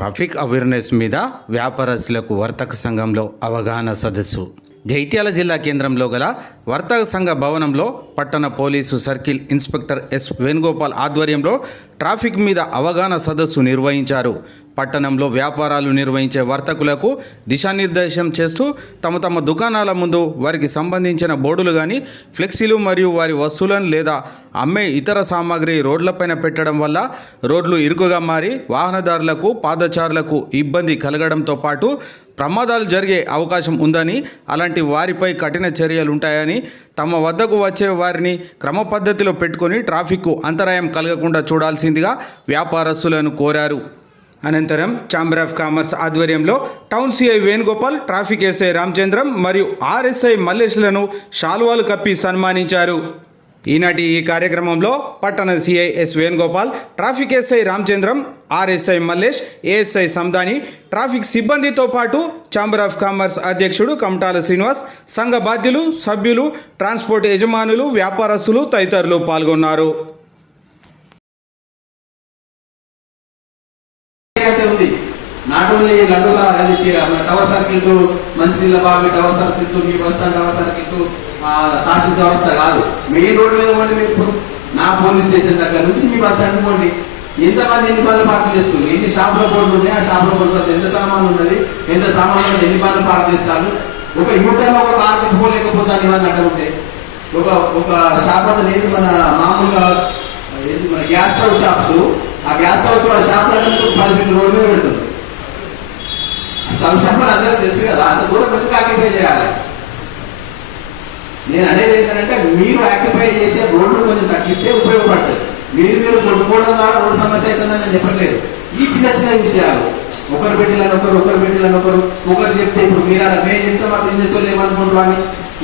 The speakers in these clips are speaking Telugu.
ట్రాఫిక్ అవేర్నెస్ మీద వ్యాపారస్తులకు వర్తక సంఘంలో అవగాహన సదస్సు. జైత్యాల జిల్లా కేంద్రంలో గల వర్తక సంఘ భవనంలో పట్టణ police circle inspector S Venugopal ఆధ్వర్యంలో ట్రాఫిక్ మీద అవగాహన సదస్సు నిర్వహించారు. పట్టణంలో వ్యాపారాలు నిర్వహించే వర్తకులకు దిశానిర్దేశం చేస్తూ తమ తమ దుకాణాల ముందు వారికి సంబంధించిన బోర్డులు కానీ ఫ్లెక్సీలు మరియు వారి వస్తువులను లేదా అమ్మే ఇతర సామాగ్రి రోడ్లపైన పెట్టడం వల్ల రోడ్లు ఇరుకుగా మారి వాహనదారులకు పాదచారులకు ఇబ్బంది కలగడంతో పాటు ప్రమాదాలు జరిగే అవకాశం ఉందని అలాంటి వారిపై కఠిన చర్యలు ఉంటాయని తమ వద్దకు వచ్చే వారిని క్రమ పద్ధతిలో పెట్టుకొని ట్రాఫిక్కు అంతరాయం కలగకుండా చూడాల్సిందిగా వ్యాపారస్తులను కోరారు. అనంతరం ఛాంబర్ ఆఫ్ కామర్స్ ఆధ్వర్యంలో town CI Venugopal traffic SI Ramachandram మరియు ఆర్ఎస్ఐ మల్లేష్లను శాల్వాలు కప్పి సన్మానించారు. ఈనాటి ఈ కార్యక్రమంలో పట్టణ CI S Venugopal traffic SI Ramachandram RSI Mallesh ASI Sandhani traffic సిబ్బందితో పాటు ఛాంబర్ ఆఫ్ కామర్స్ అధ్యక్షుడు కమటాల శ్రీనివాస్ సంఘ బాధ్యులు సభ్యులు ట్రాన్స్పోర్ట్ యజమానులు వ్యాపారస్తులు తదితరులు పాల్గొన్నారు. Not only లడ్డుగా tower circle to tower circle to me bus stand tower circle to tehsil వ్యవస్థ కాదు. మెయిన్ రోడ్డు మీద పోండి మీరు ఇప్పుడు. నా పోలీస్ స్టేషన్ దగ్గర నుంచి మీ బస్ అనుకోండి ఎంతమంది ఎన్ని పనులు పార్క్ చేస్తుంది ఎన్ని షాపుల బోర్డు ఉన్నాయి? ఆ షాపుల బోర్డు ఎంత సామాన్ ఉన్నది? ఎంత సామాన్ ఎన్ని పనులు పార్క్ చేస్తారు? ఒక యూటర్న్ ఒక కార్కి తిప్పుకోలేకపోతే అని ఇవన్నీ అట్లా ఉంటే? ఒక ఒక షాప్ అంటే ఏంటి మన మామూలుగా ఏది మన గ్యాస్ స్టవ్ షాప్స్. ఆ గ్యాస్ స్టవ్స్ వాళ్ళ షాప్ పది ఫీట్ల రోడ్డు మీద పెడుతుంది సంక్షేమం అందరూ తెలుసు కదా అంత దూరం ఎందుకు ఆక్యుపై చేయాలి? నేను అనేది ఏంటంటే మీరు ఆక్యుపై చేసే రోడ్లు కొంచెం తగ్గిస్తే ఉపయోగపడుతుంది. మీరు మీరు కొట్టుకోవడం ద్వారా రోడ్డు సమస్య అవుతుందని నేను చెప్పట్లేదు. ఈ చిన్న చిన్న విషయాలు. ఒకరు పెట్టిలని ఒకరు ఒకరు పెట్టిలని ఒకరు. ఒకరు చెప్తే ఇప్పుడు మీరు అలా మేము చెప్తే మా బిజినెస్ వాళ్ళు ఏమనుకుంటున్నాను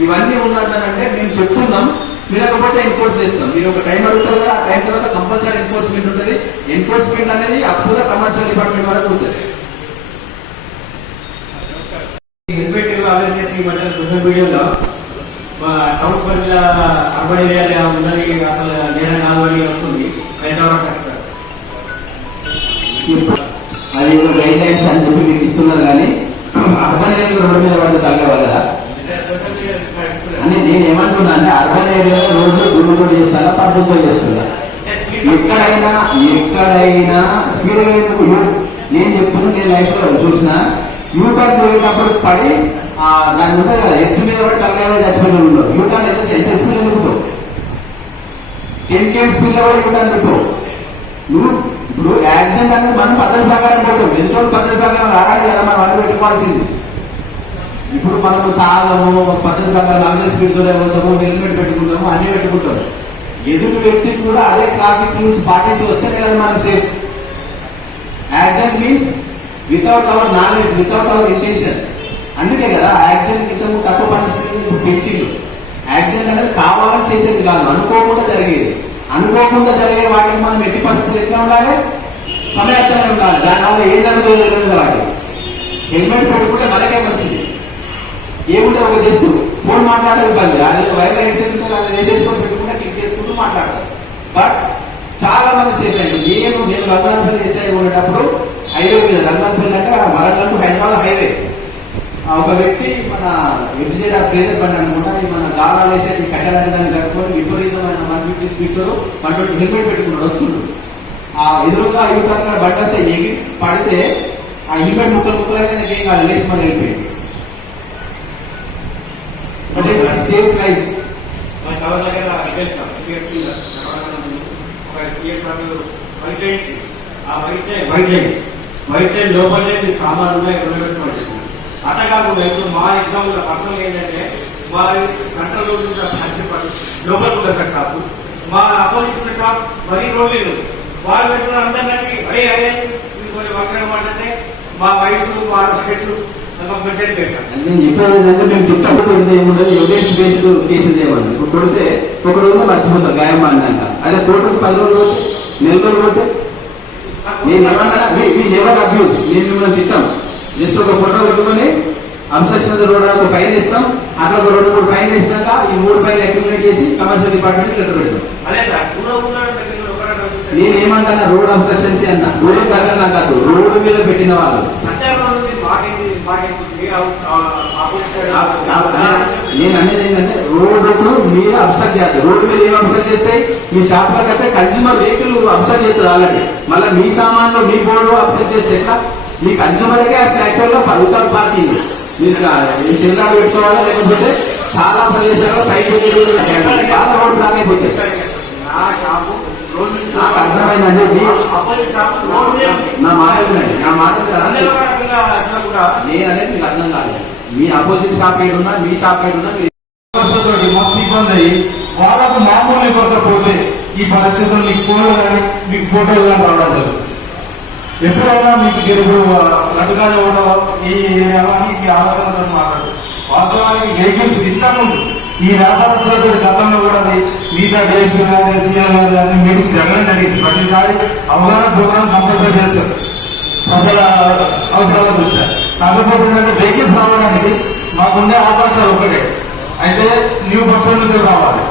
ఇవన్నీ ఉన్నదంటే మేము చెప్తున్నాం. మీరు లేకపోతే ఎన్ఫోర్స్ చేస్తాం మీరు ఒక టైం అడుగుతారు కదా ఆ టైం తర్వాత కంపల్సరీ ఎన్ఫోర్స్మెంట్ ఉంటుంది. ఎన్ఫోర్స్మెంట్ అనేది అప్పుగా కమర్షియల్ డిపార్ట్మెంట్ వరకు ఉంటుంది. హెల్మెట్ అవేర్నెస్ ఈ మధ్య సోషల్ మీడియాలో టౌన్ పరిధిలో అర్బన్ ఏరియాలో ఉన్నది అసలు నేరం కాదు వస్తుంది. అది ఒక గైడ్ లైన్స్ అని చెప్పి మీకు ఇస్తున్నారు కానీ అర్బన్ ఏరియాలో రోడ్డు మీద పడితే తగ్గవాలి కదా? అని నేను ఏమంటున్నా అంటే అర్బన్ ఏరియాలో రోడ్లు గుండుతో చేస్తారా పబ్బుతో చేస్తారా? ఎక్కడైనా ఎక్కడైనా స్పీడ్ నేను చెప్తున్నా నేను లైఫ్లో చూసినా యూటర్న్ పోయేటప్పుడు పడి ఆ దాని ఉంటుంది కదా ఎత్తు మీద కూడా తగ్గగా చచ్చిపోయిన ఉండవు యూటర్న్ ఎంత ఎంత స్పీడ్ ఎందుకుతావు టెన్ కేఎం స్పీడ్లో కూడా యూటర్న్ నువ్వు ఇప్పుడు యాక్సిడెంట్ అనేది మనం పద్ధతి ప్రకారం పోతాం ఎదుటి పద్ధతి ప్రకారం రావాలి కదా మనం అడ్డు పెట్టుకోవాల్సింది. ఇప్పుడు మనము తాగము పద్ధతి ప్రకారం నలభై స్పీడ్తో వెళ్తాము హెల్మెట్ పెట్టుకుంటాము అన్ని పెట్టుకుంటాము. ఎదుటి వ్యక్తి కూడా అదే ట్రాఫిక్ రూల్స్ పాటించి వస్తేనే కదా మనం safe accident means without our knowledge without our intention అందుకే కదా యాక్సిడెంట్ ఇంతకు తక్కువ పనిష్మెంట్ పెంచిండు. యాక్సిడెంట్ అనేది కావాలని చేసేది కాదు అనుకోకుండా జరిగేది. అనుకోకుండా జరిగే వాటికి మనం ఎట్టి పరిస్థితులు ఎట్లా ఉండాలి? సమయత్తంగా ఉండాలి. దానివల్ల ఏ జరుగుతుందో తెలియదు వాటి హెల్మెట్ పెట్టుకుంటే మనకే మంచిది. ఏముంటే ఒక జస్ట్ ఫోన్ మాట్లాడే ఇబ్బంది. అది వైర్ యాక్సిడెంట్ అది వేసేసుకొని పెట్టుకుంటే క్లిక్ చేసుకుంటూ మాట్లాడతారు బట్ చాలా మంది సేఫ్ అయింది నేను నేను రంగనాథపల్లి చేసే ఉండేటప్పుడు హైవే మీద రంగనాథపల్లి అంటే వరంగల్ టు హైదరాబాద్ హైవే. ఆ ఒక వ్యక్తి మన ఆ ట్రైనర్ బండి అనుకుంటా మన గాలాలు వేసే ఈ కట్టాలని కట్టుకొని విపరీతమైన one fifty speed one twenty helmet పెట్టుకున్నాడు వస్తుండు ఆ ఎదురుగా ఈ ప్రకారం బండి వస్తే ఎగిరి పడితే ఆ హెల్మెట్ ముక్కలు ముక్కలు అయితే ఏం కాదు లేచి మన వెళ్ళిపోయింది. అంటే దగ్గర రిపేర్ షాప్ సిఎస్సి ఒక CS white white white white line లోపలనే మీ సామాన్లు ఉన్నాయి పెట్టుకోండి అట్లా కాకుండా ఇప్పుడు మా ఎగ్జామ్ పర్సనల్ ఏంటంటే వారి సెంట్రల్ రోడ్ నుంచి లోపల ఉన్న సార్ షాప్ మా అపోజిట్ షాప్ మరీ రోడ్ లేదు. వాళ్ళు పెట్టుకున్న అందరు నచ్చి అరే అరే ఇది కొన్ని వంకర అంటే మా వయసు మా వయసు నేను చెప్పేది ఏంటంటే మేము తిట్టప్పుడు ఏముండదు ఎవిడెన్స్ బేస్డ్ ఇప్పుడు కొడితే ఒక రోజు మర్చిపోతారు గాయమా అన్నాక అదే కోర్టుకు పది రోజులు నెల రోజులు పోతే నేను ఏమన్నా మీ- మీ ఎవరు అబ్యూస్ నేను మిమ్మల్ని తిట్టాం జస్ట్ ఒక ఫోటో పెట్టుకొని అబ్సెక్షన్ రోడ్ ఒక ఫైన్ ఇస్తాం అట్లా ఒక రెండు మూడు ఫైన్ వేసినాక ఈ మూడు ఫైన్ అక్యుమిలేట్ చేసి కమర్షియల్ డిపార్ట్మెంట్ లెటర్ పెడతాం నేనేమంటాను రోడ్ అబ్స్ట్రక్షన్స్ అన్న. రోడ్ కాదు రోడ్డు మీద పెట్టిన వాళ్ళు. నేను అనేది ఏంటంటే రోడ్డు మీరు అబ్సర్వ్ చేస్తారు రోడ్డు మీద ఏం అబ్సర్వ్ చేస్తాయి మీ షాప్లోకి వచ్చే కన్జ్యూమర్ వెహికల్ అబ్సర్వ్ చేస్తారు ఆల్రెడీ మళ్ళీ మీ సామాన్లు మీ బోర్డు అబ్సర్వ్ చేస్తే ఎట్లా మీ కన్జ్యూమర్కే యాక్చువల్గా ఉత్తర పార్కింగ్ మీరు ఈ చిల్లర పెట్టుకోవాలా లేకపోతే చాలా ప్రదేశాల్లో పైకి చాలా రోడ్డు బ్లాక్ అయిపోతాయి నా షాపు నాకు అర్థమైందండి. మీ- నా మాట నా మాట అన్ని నేను అనేది మీకు అర్థం కాలేదు. మీ అపోజిట్ షాప్ ఏడు ఉన్నా మీ షాప్ ఏడున్నా మీరు మస్తు ఇబ్బంది అయ్యి వాళ్ళకు మామూలు ఇవ్వకపోతే ఈ పరిస్థితులు మీకు ఫోన్లు కానీ మీకు ఫోటోలు కానీ రావడం ఎప్పుడైనా మీకు గెలుపు లడ్డుగా ఇవ్వడం ఈ ఏరియాలో అని మీ ఆలోచనతో మాట్లాడు వాస్తవానికి వెహికల్స్ ఇంతకుముందు ఈ వ్యాపారస్తులతో గతంలో కూడా మిగతా డేస్ కానీ సీఎం కానీ మీటింగ్ జరగడం జరిగింది. ప్రతిసారి అవగాహన ప్రోగ్రామ్ కంపల్సరీ చేస్తారు. ప్రజల అవసరాల దృష్ట్యా. కాకపోతే ఏంటంటే వెహికల్స్ రావడానికి మాకుండే అవకాశాలు ఒకటే అయితే న్యూ బస్ నుంచి రావాలి.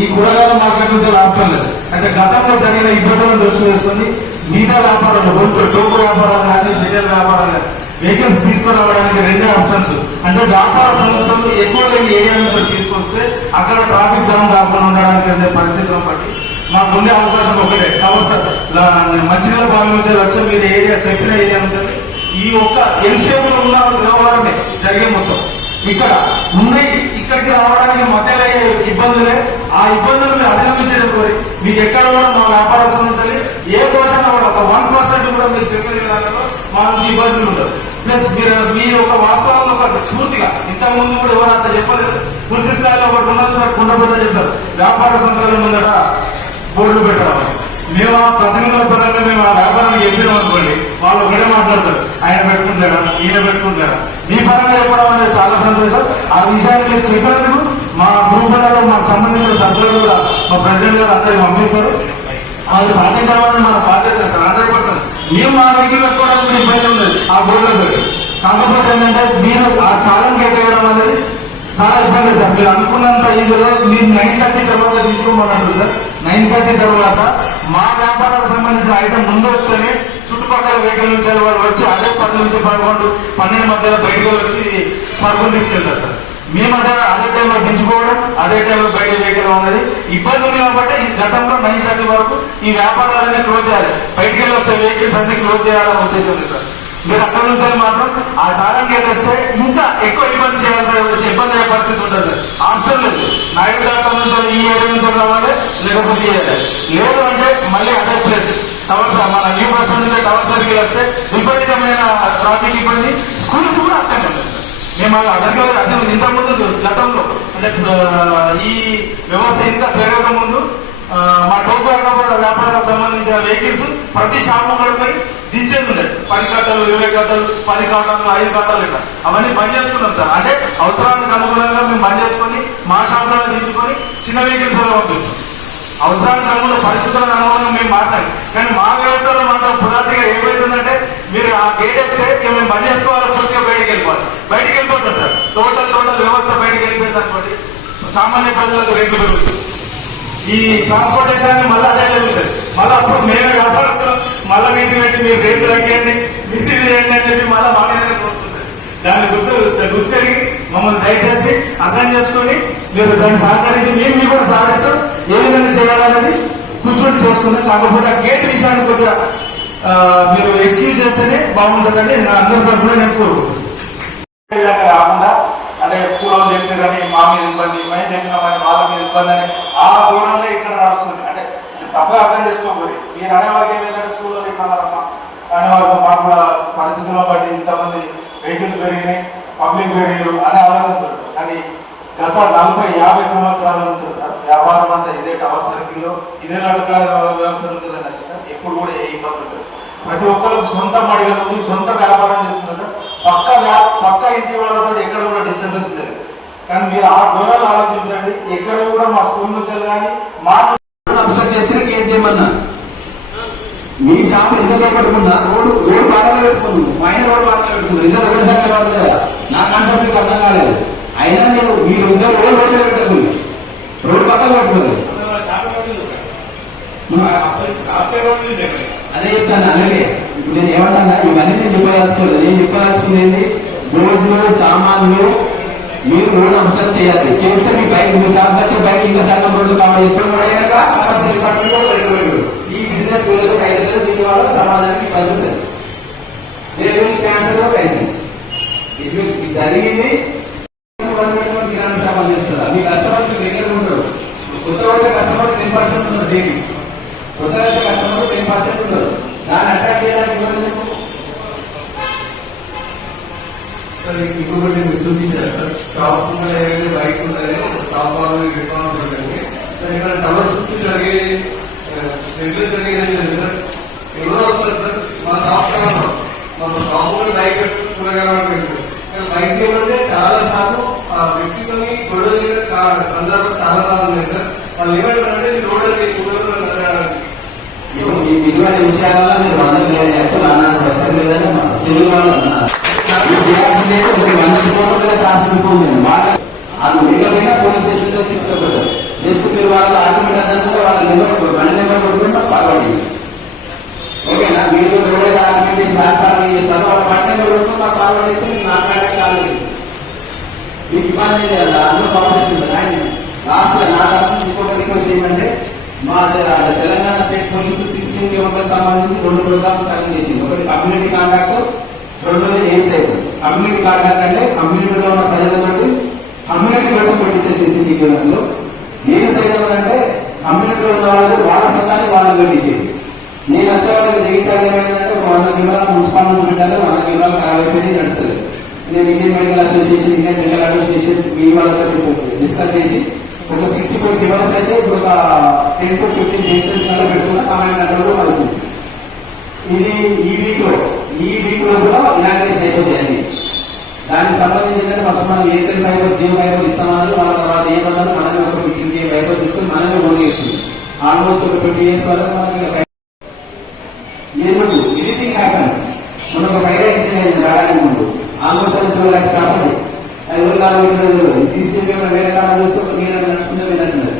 ఈ కూరగాయల మార్కెట్ నుంచి ఆప్షన్ లేదు. అయితే గతంలో జరిగిన ఇబ్బందులను దృష్టి చేసుకుని మిగతా వ్యాపారాలు హోల్సేల్ టోపు వ్యాపారాలు కానీ రిటైల్ వ్యాపారాలు కానీ వెహికల్స్ తీసుకురావడానికి రెండే ఆప్షన్స్ అంటే వ్యాపార సంస్థలు ఎక్కువ లేని ఏరియా నుంచి తీసుకొస్తే అక్కడ ట్రాఫిక్ జామ్ కాకుండా ఉండడానికి అనే పరిస్థితులను బట్టి మాకు ఉండే అవకాశం ఒకటే. కాబట్టి మంచినీళ్ళ లా- నుంచి వచ్చే మీరు ఏరియా చెప్పిన ఏరియా నుంచి ఈ ఒక్క ఎల్షేప్లో ఉన్న వ్యవహారమే జరిగే మొత్తం. ఇక్కడ ఉన్నాయి ఇక్కడికి రావడానికి మధ్యలో ఇబ్బందులే. ఆ ఇబ్బందులు మీరు అధిగమించడం కోరి మీకు ఎక్కడ కూడా మా వ్యాపార సంస్థలు ఏ పోషణ కూడా ఒక వన్ పర్సెంట్ కూడా మీరు చెప్పిన విధానంలో మా నుంచి ఇబ్బందులు ఉండదు ప్లస్ మీరు మీ యొక్క వాస్తవంలో ఒకటి పూర్తిగా ఇంతకు ముందు కూడా ఎవరు అంత చెప్పలేదు. పూర్తి స్థాయిలో ఒకటి ఉన్నది కుండబద్ద చెప్పారు. వ్యాపార సంస్థల ముందట బోర్డులు పెట్టడం మేము ఆ ప్రతినిధుల పరంగా మేము ఆ వ్యాపారానికి చెప్పినాం అనుకోండి వాళ్ళు ఒకటే మాట్లాడతారు. ఆయన పెట్టుకుంటారా ఈయన పెట్టుకుంటారా మీ పరంగా చెప్పడం అనేది చాలా సంతోషం. ఆ విషయాన్ని చెప్పినందుకు మా గ్రూపులలో మాకు సంబంధించిన సభ్యులు కూడా మా ప్రజలు గారు అందరికి పంపిస్తారు. వాళ్ళు పాటించడం అనేది మన బాధ్యత సార్ హండ్రెడ్ మేము మా దగ్గర పెట్టుకోవడానికి మీ ఇబ్బంది ఉండదు. ఆ బోర్డులో కాకపోతే ఏంటంటే మీరు ఆ ఛాలెంజ్ ఎక్కడం అనేది చాలా ఇబ్బంది సార్. మీరు అనుకున్నంత ఈజీలో మీరు నైన్ థర్టీ తర్వాత తీసుకోమన్నారు సార్. నైన్ థర్టీ తర్వాత మా వ్యాపారాలకు సంబంధించిన ఐటమ్ ముందు వస్తేనే చుట్టుపక్కల వెహికల్ నుంచి వాళ్ళు వచ్చి అదే పది నుంచి పదకొండు పన్నెండు మధ్యలో బయటకు వచ్చి సరుకులు తీసుకెళ్తారు సార్. మేము అదే అదే టైంలో దించుకోవడం అదే టైంలో బయట వేయడం అనేది ఇబ్బంది ఉంది కాబట్టి ఈ గతంలో నైన్ థర్టీ వరకు ఈ వ్యాపారాలన్నీ క్లోజ్ చేయాలి. బయటికి వెళ్ళి వచ్చే వెహికల్స్ అన్ని క్లోజ్ చేయాలని ఉద్దేశం సార్. మీరు అక్కడ నుంచి మాత్రం ఆ చాలంకి తెస్తే ఇంకా ఎక్కువ ఇబ్బంది చేయాల్సిన ఇబ్బంది అయ్యే పరిస్థితి ఉంటుంది సార్. ఆప్షన్ లేదు. నాయుడు డాక్టర్ నుంచి ఈ ఏరియా నుంచి రావాలి లేకపోతే ఈ లేదు అంటే మళ్ళీ అదే ప్లేస్ టవర్ మన న్యూ బస్ నుంచి టవర్ సర్కిల్ వస్తే విపరీతమైన ట్రాఫిక్ ఇబ్బంది. స్కూల్స్ కూడా అక్కడ ఉంటుంది సార్. మేము అలా అర్థం అర్థం ఇంత ముందు గతంలో. అంటే ఈ వ్యవస్థ ఇంత పెరగక ముందు మా టోపు వ్యాపారాలకు సంబంధించిన వెహికల్స్ ప్రతి షాప్ ముంగడిపై దించేది ఉండేది పది కట్టలు ఇరవై కట్టలు పది కాటలు ఐదు కాటలు ఇట్లా. అవన్నీ బంద్ చేసుకున్నాం సార్. అంటే అవసరానికి అనుగుణంగా మేము బంద్ చేసుకొని మా షాప్ దించుకొని చిన్న వెహికల్స్ పంపిస్తాం. అవసరానికి అనుగుణ పరిస్థితుల అనుగుణంగా మేము మాట్లాడి. కానీ మా వ్యవస్థలో మాత్రం పురాతిగా ఏమైతుందంటే మీరు ఆ గేట్ వేస్తే ఇక మేము బంద్ చేసుకోవాలి పూర్తిగా బయటకు వెళ్ళిపోవాలి. బయటకు వెళ్ళిపోతుంది సార్. టోటల్ టోటల్ వ్యవస్థ బయటకు వెళ్ళిపోయింది అనుకోండి సామాన్య ప్రజలకు రేట్లు పెరుగుతుంది. ఈ ట్రాన్స్పోర్టేషన్ మళ్ళీ అదే జరుగుతుంది మళ్ళీ అప్పుడు మేమే వ్యాపారస్తులు మళ్ళీ వీటి పెట్టి మీరు రేట్లు తగ్గియండి మీరు ఇది చేయండి అని చెప్పి మళ్ళీ మా దాన్ని గుర్తు గుర్తెరిగి మమ్మల్ని దయచేసి అర్థం చేసుకొని మీరు దాన్ని సహకరించి మేము మీకు కూడా సహకరిస్తాం. ఏ విధంగా చేయాలనేది కూర్చొని చేసుకుందాం కాకపోతే ఆ గేట్ విషయాన్ని కొద్దిగా మీరు ఎక్స్క్యూజ్ చేస్తేనే బాగుంటుందండి. నా అందరి తరఫున నేను కోరుకుంటున్నాను. రాకుండా కాకుండా అంటే స్కూల్ వాళ్ళు చెప్పారు కానీ మా మీద ఇబ్బంది మేము చెప్పినామని వాళ్ళ మీద ఇబ్బంది అని ఆ దూరంలో ఇక్కడ నడుస్తుంది. అంటే తప్పుగా అర్థం చేసుకోకూడదు. మీరు అనేవారికి ఏమైందంటే స్కూల్లో ఇట్లా అన్నారమ్మా. అనేవారు మాకు కూడా పరిస్థితుల్లో బట్టి ఇంతమంది వెహికల్స్ పెరిగినాయి పబ్లిక్ పెరిగారు అనే ఆలోచనతో. కానీ గత నలభై యాభై సంవత్సరాల నుంచి సార్ వ్యాపారం అంతా ఇదే టవర్ సర్కిల్లో ఇదే నడుక వ్యవస్థ నుంచి ఎప్పుడు కూడా ఏ ఇబ్బంది ఉంటుంది ప్రతి ఒక్కరికి సొంత మడిగలు సొంత వ్యాపారం చేసుకున్నారు పక్క వ్యా- పక్క ఇంటి వాళ్ళతో ఎక్కడ కూడా డిస్టర్బెన్స్ లేదు. కానీ మీరు ఆ దూరాలు ఆలోచించండి. ఎక్కడ కూడా మా స్కూల్ నుంచి కానీ మా అబ్సర్వ్ చేస్తే కేసు చేయమన్నా? మీ షాప్ ఎంత పెట్టుకున్నా? రోడ్డు రోడ్డు బాగా పెట్టుకున్నాను పైన రోడ్డు బాగా పెట్టుకున్నాను ఇద్దరు ఒకటిసారి కావాలి కదా. నా కాన్సెప్ట్ మీకు అర్థం కాలేదు. అయినా నేను మీరు ఇద్దరు రోడ్డు పెట్టకుండా రోడ్ పక్కన చెప్పండి అదే చెప్తాను అలాగే. ఇప్పుడు నేను ఏమంటాను ఇవన్నీ నేను చెప్పదలుచుకోలేదు. నేను చెప్పదలుచుకునేది రోడ్లు సామాన్లు మీరు రోడ్ అబ్జర్వ్ చేయాలి. చేస్తే మీ బైక్ మీ షాప్ వచ్చే బైక్ ఇంకా సగం రోడ్లు కవర్ చేసుకోవడం ఈ బిజినెస్ ఐదు దీని వల్ల సమాజానికి వేరే క్యాన్సర్ లైసెన్స్ ఇది జరిగింది. కిరాణా షాప్ చేస్తారా మీ కస్టమర్ మీ దగ్గర ఉంటారు కొత్త వచ్చే కస్టమర్ టెన్ పర్సెంట్ ఉన్నారు డైలీ కొత్తగా వచ్చే కస్టమర్ టెన్ పర్సెంట్ ఉన్నారు దాన్ని అట్రాక్ట్ చేయడానికి ఇవ్వండి ఎందుకు? సార్ ఇంకొకటి మీరు చూపించారు సార్? షాప్స్ ఉన్నాయి ఏవైతే బైక్స్ ఉన్నాయి షాప్ వాళ్ళు డిస్కౌంట్ ఉంటుంది సార్ ఇక్కడ టవర్స్ చుట్టూ జరిగే రెగ్యులర్ ఇప్పుడు ఈ విలువైన విషయాలలో మీరు వంద వేలు చేయొచ్చు అన్నాడు ప్రశ్న లేదని తెలుగు వాళ్ళు అన్నారు ఈ చేయాల్సింది లేదు, ఒక వంద కిలోమీటర్ల ట్రాఫిక్ ఉంది వాళ్ళ వాళ్ళు వేగమైన పోలీస్ స్టేషన్లో తీసుకుపోతారు జస్ట్ మీరు వాళ్ళు ఆర్గ్యుమెంట్ అదంతా వాళ్ళ నెంబర్ బండి నెంబర్ కొట్టుకుంటే పర్వాలేదు ఓకేనా మీరు రోడ్ ఆర్గ్యుమెంట్ చేసి వ్యాపారం చేస్తారు వాళ్ళ బండి నెంబర్ కొట్టుకుని మాకు ఫార్వర్డ్ చేసి మీరు నాకు కాంటాక్ట్ కాలేదు మీకు ఇబ్బంది లేదు అందులో కాంపిటీషన్ రాష్ట్ర లాస్ట్ ఇంకొక రిక్వెస్ట్ ఏంటంటే మా తెలంగాణ స్టేట్ పోలీసు సిస్టమ్కి కెమెరా సంబంధించి రెండు ప్రోగ్రామ్స్ స్టార్ట్ చేసింది. ఒకటి కమ్యూనిటీ కాంటాక్ట్ రెండోది ఏం సేవ్ కమ్యూనిటీ కాంటాక్ట్ అంటే కమ్యూనిటీలో ఉన్న ప్రజలతోటి కమ్యూనిటీ కోసం పెట్టించే సీసీటీవీ కెమెరాలు ఏం సేవ్ అంటే కమ్యూనిటీలో ఉన్న వాళ్ళు వాళ్ళ సొంతాన్ని వాళ్ళు పెట్టించేది. నేను వచ్చే వాళ్ళకి జగిత్యాలు ఏమైందంటే వంద కెమెరాలు మున్సిపాలిటీ నుంచి పెట్టాలి వంద కెమెరాలు ఖరాబ్ అయిపోయి నడుస్తుంది నేను Indian medical association Indian medical association మీ వాళ్ళతో డిస్కస్ చేసి ఒక సిక్స్టీ ఫోర్ కెమెరాస్ అయితే ఇప్పుడు ఒక టెన్ టు ఫిఫ్టీన్ జంక్షన్స్ వల్ల పెట్టుకున్న కామెంట్ నెంబర్ పడుతుంది. ఇది ఈ వీక్లో ఈ వీక్లో కూడా ఇనాగ్రేషన్ అయిపోతాయండి దానికి సంబంధించి ఏంటంటే ఫస్ట్ మనం ఎయిర్టెల్ ఫైబర్ జియో ఫైబర్ ఇస్తామన్నారు. వాళ్ళ తర్వాత ఏమన్నారు? మనమే ఒక ఫిఫ్టీన్ కే ఫైబర్ తీసుకుని మనమే ఓన్ చేస్తుంది. ఆల్మోస్ట్ ఒక ట్వంటీ ఇయర్స్ వరకు మనకి ఇక ఎందుకు ఎనీథింగ్ హ్యాపన్స్ మన ఒక ఫైర్ యాక్సిడెంట్ రావడానికి ముందు ఆల్మోస్ట్ అది టూ ల్యాక్స్ కాబట్టి అది ఎవరు కాదు ఇక్కడ వేరే కారణం చూస్తే ఒక మీరు నడుచుకుంటే వినట్లేదు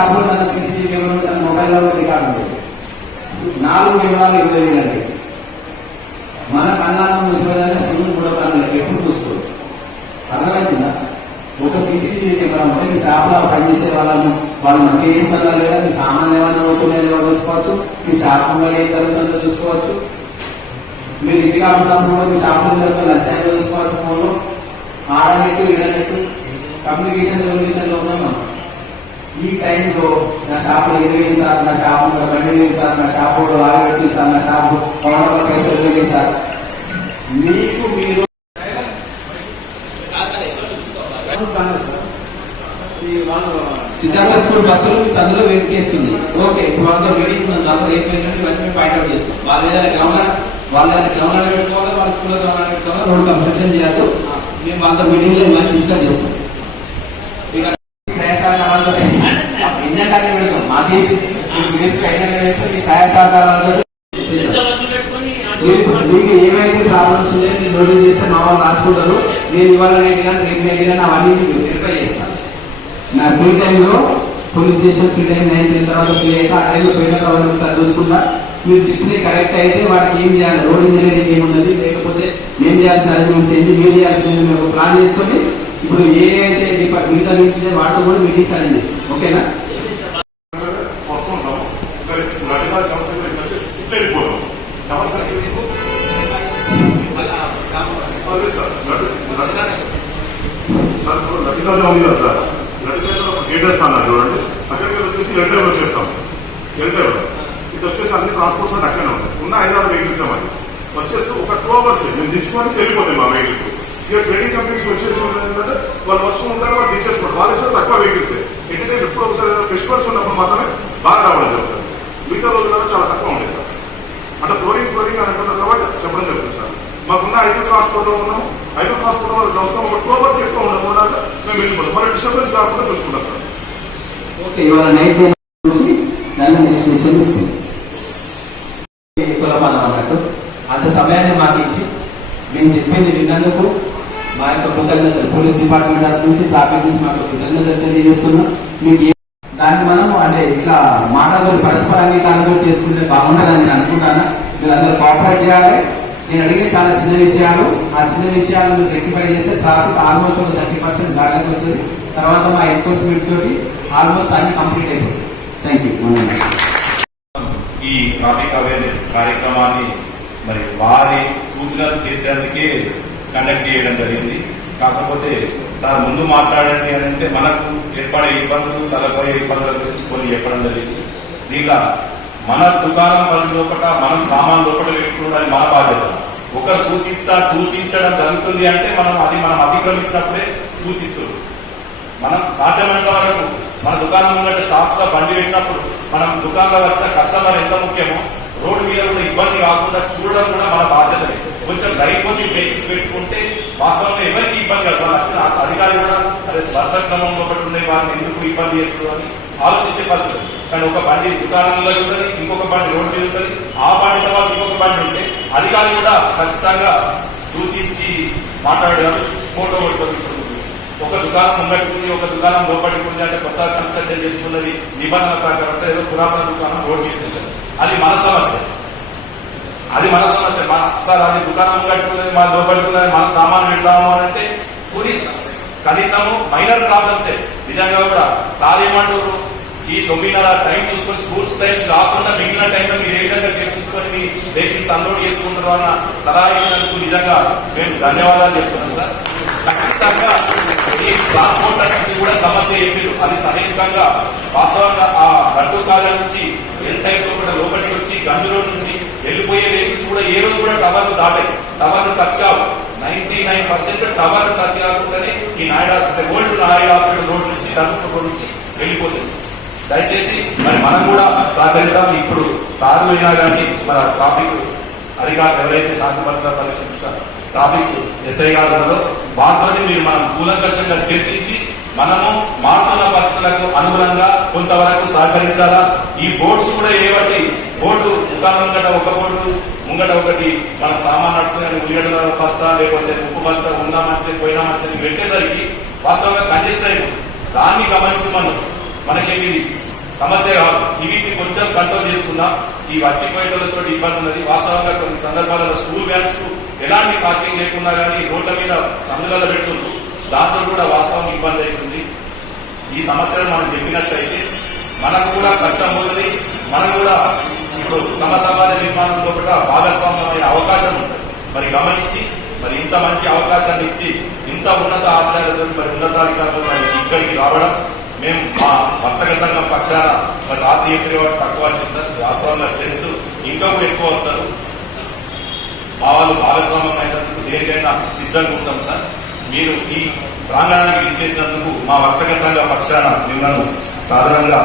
అదే షాప్లో తన సీసీటీవీ కెమెరా తన మొబైల్లో రికార్డు ఉంటుంది నాలుగు కెమెరాలు ఇరవై వేలండి మన కన్నాలను ముఖ్యమైన సిమ్ కూడా కన్నా ఎప్పుడు చూసుకోరు అర్థమైందా? ఒక సీసీటీవీ కెమెరా ఉంటే మీ షాప్లో పనిచేసే వాళ్ళను వాళ్ళు మంచి చేస్తారా లేదా మీ సామాన్లు ఏమైనా అవుతున్నాయో చూసుకోవచ్చు? మీ షాప్ ఏం జరుగుతుందో చూసుకోవచ్చు? మీరు ఇది కాకుండా మీ షాప్ జరుగుతున్న లక్ష్యాన్ని చూసుకోవచ్చు ఫోన్లో? లో ఆర్ఎన్ఎట్ కమ్యూనికేషన్ రెవల్యూషన్ ఉన్నాం మనం. ఈ టైంలో నా షాప్లో ఇరవై వేలు సార్? నా షాప్లో రెండు వేలు సార్? నా షాప్లో ఆరు వేలు సార్? నా షాప్ పౌడర్ల పైసలు సార్? మీకు మీరు సిద్ధార్థ స్కూల్ బస్సులు మీ సందులో వెయిట్ చేస్తుంది ఓకే ఇప్పుడు వాళ్ళతో మీటింగ్ ఉన్న దాంట్లో రేపు మేము పాయింట్అవుట్ చేస్తాం. వాళ్ళ ఏదైనా గ్రౌండ్ వాళ్ళ గ్రౌండ్ పెట్టుకోవాలి? వాళ్ళ స్కూల్లో గ్రౌండ్ పెట్టుకోవాలి? రోడ్ కన్స్ట్రక్షన్ చేయాలి మేము వాళ్ళతో మీటింగ్లో ఇవన్నీ డిస్కస్ చేస్తాం ఇక సహాయ సహకారాలతో ఎన్నెంటే పెడతాం మాది విదేశీ అయినా మీ సహాయ సహకారాలతో మీకు ఏమైతే ప్రాబ్లమ్స్ ఉన్నాయో మీరు నోటీస్ చేస్తే మా వాళ్ళు రాసుకుంటారు. నేను ఇవాళ నైట్ కానీ రేపు నైట్ అవన్నీ మీకు వెరిఫై చేస్తాను. నా ఫ్రీ టైంలో police station free time nine ten తర్వాత ఫ్రీ అయితే ఆ టైంలో పోయిన తర్వాత ఒకసారి చూసుకుంటా. మీరు చెప్పింది కరెక్ట్ అయితే వాటికి ఏం చేయాలి? రోడ్ ఇంజనీరింగ్ ఏమున్నది లేకపోతే ఏం చేయాల్సిన అరేంజ్మెంట్స్ ఏంటి? మీరు చేయాల్సింది మేము ప్లాన్ చేసుకొని ఇప్పుడు ఏ అయితే మిగతా మీటింగ్స్ వాటితో కూడా మీటింగ్స్ అరేంజ్ చేస్తాం. ఓకేనా వస్తుంటాం మరి నడిగా సమస్యలు వచ్చి ఇట్లా వెళ్ళిపోతాం సమస్య అదే సార్ నడు నడు- సార్ ఇప్పుడు ఉంది కదా సార్? నటికాజా ఒక గేటర్స్ అన్నారు చూడండి. అక్కడికి వచ్చేసి ఎల్టైర్ వచ్చేస్తాం. ఎల్టైర్ ఇది వచ్చేసి అన్ని ట్రాన్స్పోర్ట్స్ అన్ని అక్కడనే ఉంటాయి ఉన్న ఐదారు వెహికల్స్ అవ్వాలి వచ్చేసి ఒక టూ అవర్స్ మేము దించుకొని వెళ్ళిపోతాయి మా వెహికల్స్ ఇక ట్రేడింగ్ కంపెనీస్ వచ్చేసి ఏంటంటే వాళ్ళు వస్తూ ఉంటారు వాళ్ళు దించేసుకోండి వాళ్ళు వచ్చేసి తక్కువ వెహికల్స్ ఎందుకంటే ఎప్పుడు ఒకసారి ఫెస్టివల్స్ ఉన్నప్పుడు మాత్రమే బాగా రావడం జరుగుతుంది. మిగతా రోజులలో చాలా తక్కువ ఉంటాయి సార్. అంటే ఫ్లోరింగ్ ఫ్లోరింగ్ అని అనుకున్న తర్వాత చెప్పడం జరుగుతుంది సార్. మాకున్న ఐదు ట్రాన్స్పోర్ట్లో ఉన్నాము. ఉన్నాం ఐదు ట్రాన్స్పోర్ట్ వాళ్ళు వస్తాం ఒక టూ అవర్స్ ఎక్కువ ఉండకుండా మేము వెళ్ళిపోతాం. మరి డిస్టర్బెన్స్ కాకుండా చూసుకుంటాం. సార్ ఓకే ఇవాళ నైట్ చూసి దాన్ని నెక్స్ట్ విషయం తీసుకుంది కులపాలం అన్నట్టు అంత సమయాన్ని మాకు ఇచ్చి మేము చెప్పింది విన్నందుకు మా యొక్క కృతజ్ఞతలు పోలీస్ డిపార్ట్మెంట్ తరఫు నుంచి ట్రాఫిక్ నుంచి మాకు కృతజ్ఞతలు తెలియజేస్తున్నాం. మీకు దాన్ని మనం అంటే ఇట్లా మాటలతో పరస్పర అంగీకారంతో చేసుకుంటే బాగుంటుందని నేను అనుకుంటాను. మీరు అందరూ కోఆపరేట్ చేయాలి. నేను అడిగిన చాలా చిన్న విషయాలు. ఆ చిన్న విషయాలు రెక్టిఫై చేస్తే ట్రాఫిక్ ఆల్మోస్ట్ ఒక థర్టీ పర్సెంట్ గాడికి వస్తుంది. తర్వాత మా ఎన్ఫోర్స్మెంట్ తోటి ఆల్మోస్ట్ అన్ని కంప్లీట్ అయిపోతుంది. థ్యాంక్ యూ ఈ ట్రాఫిక్ అవేర్నెస్ కార్యక్రమాన్ని మరి వారి సూచనలు చేసేందుకే కండక్ట్ చేయడం జరిగింది. కాకపోతే సార్ ముందు మాట్లాడండి అని అంటే మనకు ఏర్పడే ఇబ్బందులు తలపోయే ఇబ్బందుల గురించి కొన్ని చెప్పడం జరిగింది. దీనిలో మన దుకాణం పని లోపల మనం సామాన్ లోపల పెట్టుకోవడానికి మన బాధ్యత. ఒకరు సూచిస్తా సూచించడం జరుగుతుంది అంటే మనం అది మనం అతిక్రమించినప్పుడే సూచిస్తుంది. మనం సాధ్యమైనంత వరకు మన దుకాణం ఉన్నట్టు షాప్లో బండి పెట్టినప్పుడు మనం దుకాణంలో వచ్చిన కస్టమర్ ఎంత ముఖ్యమో రోడ్డు మీద కూడా ఇబ్బంది కాకుండా చూడడం కూడా మన బాధ్యత కొంచెం రైట్ వెహికల్స్ పెట్టుకుంటే వాస్తవంలో ఎవరికి ఇబ్బంది కాదు. వాళ్ళు వచ్చిన అధికారి కూడా అదే వరుస క్రమంలో ఒకటి ఉండే వారిని ఎందుకు ఇబ్బంది చేస్తుందని ఆలోచించే పరిస్థితి. కానీ ఒక బండి దుకాణంలో ఉంటుంది ఇంకొక బండి రోడ్డు మీద ఉంటుంది ఆ బండి తర్వాత ఇంకొక బండి ఉంటే అధికారులు కూడా ఖచ్చితంగా సూచించి మాట్లాడారు ఫోటో పట్టుకుంటుంది ఒక దుకాణం ముంగట్టుకుంది ఒక దుకాణం లోపడుకుంది అంటే కొత్త కన్స్ట్రక్షన్ చేసుకున్నది నిబంధనల ప్రకారం అంటే ఏదో పురాతన దుకాణం రోడ్డు మీద అది మన సమస్య. అది మన సమస్య. మన సార్ అది దుకాణం కట్టుకున్నది మన లోపట్టుకున్నది మన సామాన్ పెట్టాము అని అంటే కొన్ని కనీసము మైనర్ ప్రాబ్లమ్స్. నిజంగా కూడా సార్ ఏమంటారు? ఈ తొమ్మిదిన్నర టైం చూసుకొని స్కూల్స్ టైం కాకుండా మిగిలిన టైంలో మీరు ఏ విధంగా చర్చించుకొని మీ వెహికల్స్ అన్లోడ్ చేసుకుంటారు అన్న సలహా ఇచ్చినందుకు నిజంగా మేము ధన్యవాదాలు చెప్తున్నాం సార్. ఖచ్చితంగా ఈ ట్రాన్స్పోర్టర్స్ కూడా సమస్య చెప్పారు అది సమీపంగా వాస్తవంగా ఆ గడ్డు కాలం నుంచి ఎల్ సైడ్లో కూడా లోపలికి వచ్చి గండులో నుంచి వెళ్ళిపోయే వెహికల్స్ కూడా ఏ రోజు కూడా టవర్ దాటాయి. టవర్ టచ్ కావు. Ninety nine percent tower touch కాకుండానే ఈ నాయుడు అంటే ఓల్డ్ నాయుడు హాస్పిటల్ రోడ్ నుంచి తలుపు రోడ్ నుంచి వెళ్ళిపోతుంది. దయచేసి మరి మనం కూడా సహకరిద్దాం. ఇప్పుడు సార్లు అయినా కానీ మన ట్రాఫిక్ అధికారులు ఎవరైతే శాంతి భద్రత ట్రాఫిక్ ఎస్ఐ గారు ఉన్నారో వారితోని మీరు మనం కూలంకషంగా చర్చించి మనము మారుతున్న పరిస్థితులకు అనుగుణంగా కొంతవరకు సహకరించాలా? ఈ బోర్డ్స్ కూడా ఏవటి? బోర్డు దుకాణం ముంగట ఒక బోర్డు ముంగట ఒకటి. మన సామాన్ నడుపుకునే ఉల్లిగడ్డ బస్తా లేకపోతే ఉప్పు బస్తా ఉన్నా మంచి పోయినా మంచి పెట్టేసరికి వాస్తవంగా కండిషన్ అయిపోయింది దాన్ని గమనించి మనం మనకేమి సమస్య రాదు. ఇవి కొంచెం కంట్రోల్ చేసుకున్నా ఈ వచ్చిపోయేటతో ఇబ్బంది ఉన్నది. వాస్తవంగా కొన్ని సందర్భాలలో స్కూల్ వ్యాన్స్ ఎలాంటి పార్కింగ్ లేకున్నా కానీ రోడ్ల మీద సందులలో పెడుతుంది దాంతో కూడా వాస్తవం ఇబ్బంది అవుతుంది. ఈ సమస్యను మనం చెప్పినట్లయితే మనకు కూడా కష్టం అవుతుంది. మనం కూడా ఇప్పుడు సమ సమాజ నిర్మాణంలో కూడా భాగస్వామ్యమైన అవకాశం ఉంటుంది. మరి గమనించి మరి ఇంత మంచి అవకాశాన్ని ఇచ్చి ఇంత ఉన్నత ఆశయాలతో మరి ఉన్నతాధికారులు మరి ఇక్కడికి రావడం మేము మా వర్తక సంఘం పక్షాన మరి రాత్రి ఎప్పుడు వాడు తక్కువ సార్. వాస్తవంగా స్ట్రెంత్ ఇంకా కూడా ఎక్కువ వస్తారు. మా వాళ్ళు భాగస్వామ్యం అయినందుకు దేనికైనా సిద్ధంగా ఉంటాం సార్. మీరు ఈ ప్రాంగణానికి ఇచ్చేసినందుకు మా వర్తక సంఘ పక్షాన మిమ్మల్ని సాధారణంగా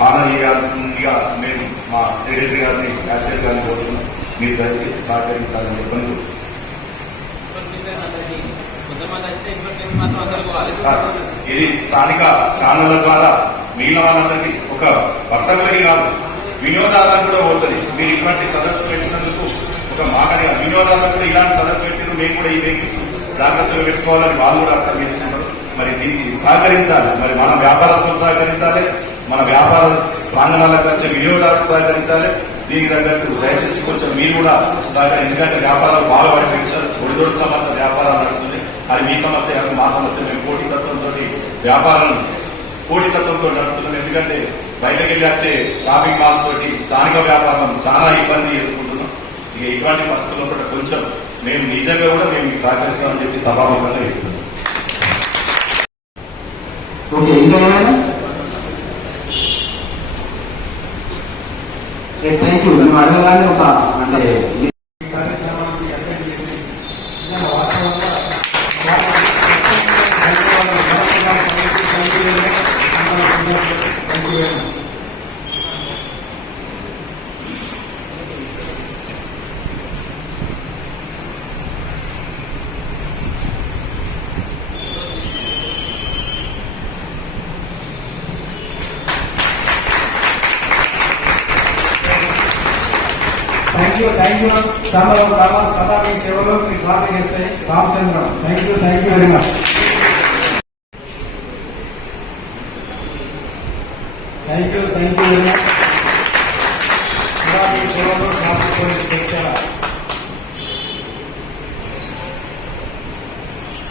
హానర్ చేయాల్సిందిగా మేము మా సెక్రటరీ గారిని యాక్సిడెంట్ గారిని కోరుతున్నాం. మీరు దయచేసి సహకరించాలని చెప్పండి. ఇది స్థానిక ఛానళ్ళ ద్వారా మిగిలిన వాళ్ళందరికీ ఒక వర్తకులకి కాదు వినియోగదారులకు కూడా పోతుంది. మీరు ఇటువంటి సదస్సు పెట్టినందుకు ఒక మాకని వినియోగదారులకు కూడా ఇలాంటి సదస్సు పెట్టిన మేము కూడా ఈ వెహికల్స్ జాగ్రత్తగా పెట్టుకోవాలని వాళ్ళు కూడా అర్థం చేసుకున్నారు మరి దీనికి సహకరించాలి. మరి మన వ్యాపారస్తులు సహకరించాలి. మన వ్యాపార ప్రాంగణాలకు వచ్చే వినియోగదారులకు సహకరించాలి. దీనికి తగ్గట్టు దయచేసి కొంచెం మీరు కూడా సహకరించాలి ఎందుకంటే వ్యాపారాలు బాగా పడిపించారు ఒడిదొడుతున్న మాత్రం వ్యాపారాలు నడుస్తుంది అది మీ సమస్య కాదు మా సమస్య. మేము పోటీతత్వంతో వ్యాపారం పోటీతత్వంతో నడుపుతున్నాం. ఎందుకంటే బయటకు వెళ్ళి వచ్చే షాపింగ్ మాల్స్ తోటి స్థానిక వ్యాపారం చాలా ఇబ్బంది ఎదుర్కొంటున్నాం. ఇక ఇటువంటి పరిస్థితుల్లో కూడా కొంచెం మేము నిజంగా కూడా మేము సహకరిస్తామని చెప్పి సభాముఖంగా చెప్తున్నాం. ఓకే ఇంకా ఏమైనా థ్యాంక్ యూ మేము అడగగానే ఒక అంటే కార్యక్రమాన్ని అటెండ్ చేసి నిజంగా వాస్తవంగా thank you very much thank you thank you చాలా చాలా సదా మీ సేవలో మీ traffic SI Ramachandra thank you thank you very much thank you thank you